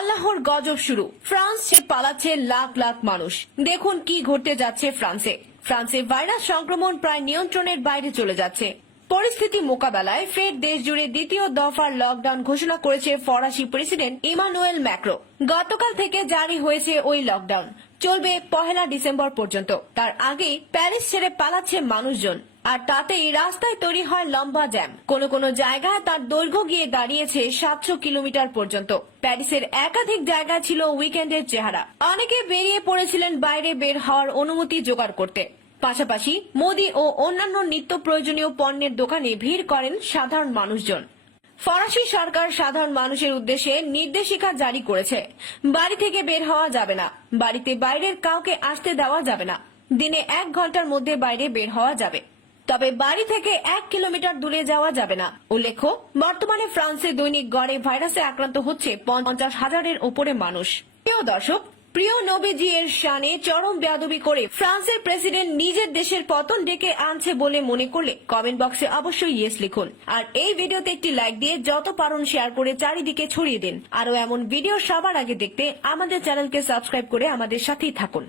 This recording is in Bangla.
আল্লাহর গজব শুরু। ফ্রান্সে পালাচ্ছে লাখ লাখ মানুষ। দেখুন কি ঘটতে যাচ্ছে ফ্রান্সে ভাইরাস সংক্রমণ প্রায় নিয়ন্ত্রণের বাইরে চলে যাচ্ছে। পরিস্থিতি মোকাবেলায় ফের দেশ জুড়ে দ্বিতীয় দফার লকডাউন ঘোষণা করেছে ফরাসি প্রেসিডেন্ট ইমানুয়েল ম্যাক্রো। গতকাল থেকে জারি হয়েছে ওই লকডাউন, চলবে 1 ডিসেম্বর পর্যন্ত। তার আগেই প্যারিস ছেড়ে পালাচ্ছে মানুষজন, আর তাতেই রাস্তায় তৈরি হয় লম্বা জ্যাম। কোন কোন জায়গায় তার দৈর্ঘ্য গিয়ে দাঁড়িয়েছে 700 কিলোমিটার পর্যন্ত। প্যারিসের একাধিক জায়গায় ছিল উইকেন্ডের চেহারা। অনেকে বেরিয়ে পড়েছিলেন বাইরে বের হওয়ার অনুমতি জোগাড় করতে। পাশাপাশি মুদি ও অন্যান্য নিত্য প্রয়োজনীয় পণ্যের দোকানে ভিড় করেন সাধারণ মানুষজন। ফরাসি সরকার সাধারণ মানুষের উদ্দেশ্যে নির্দেশিকা জারি করেছে। বাড়ি থেকে বের হওয়া যাবে না, বাড়িতে বাইরের কাউকে আসতে দেওয়া যাবে না। দিনে 1 ঘন্টার মধ্যে বাইরে বের হওয়া যাবে, তবে বাড়ি থেকে 1 কিলোমিটার দূরে যাওয়া যাবে না। উল্লেখ্য, বর্তমানে ফ্রান্সে দৈনিক গড়ে ভাইরাসে আক্রান্ত হচ্ছে 50,000-এর উপরে মানুষ। প্রিয় দর্শক, প্রিয় নবীজি এর শানে চরম বেয়াদবি করে ফ্রান্সের প্রেসিডেন্ট নিজের দেশের পতন ডেকে আনছে বলে মনে করলে কমেন্ট বক্সে অবশ্যই ইয়েস লিখুন। আর এই ভিডিওতে একটি লাইক দিয়ে যত পারেন শেয়ার করে চারিদিকে ছড়িয়ে দিন। আরো এমন ভিডিও সবার আগে দেখতে আমাদের চ্যানেলকে সাবস্ক্রাইব করে আমাদের সাথেই থাকুন।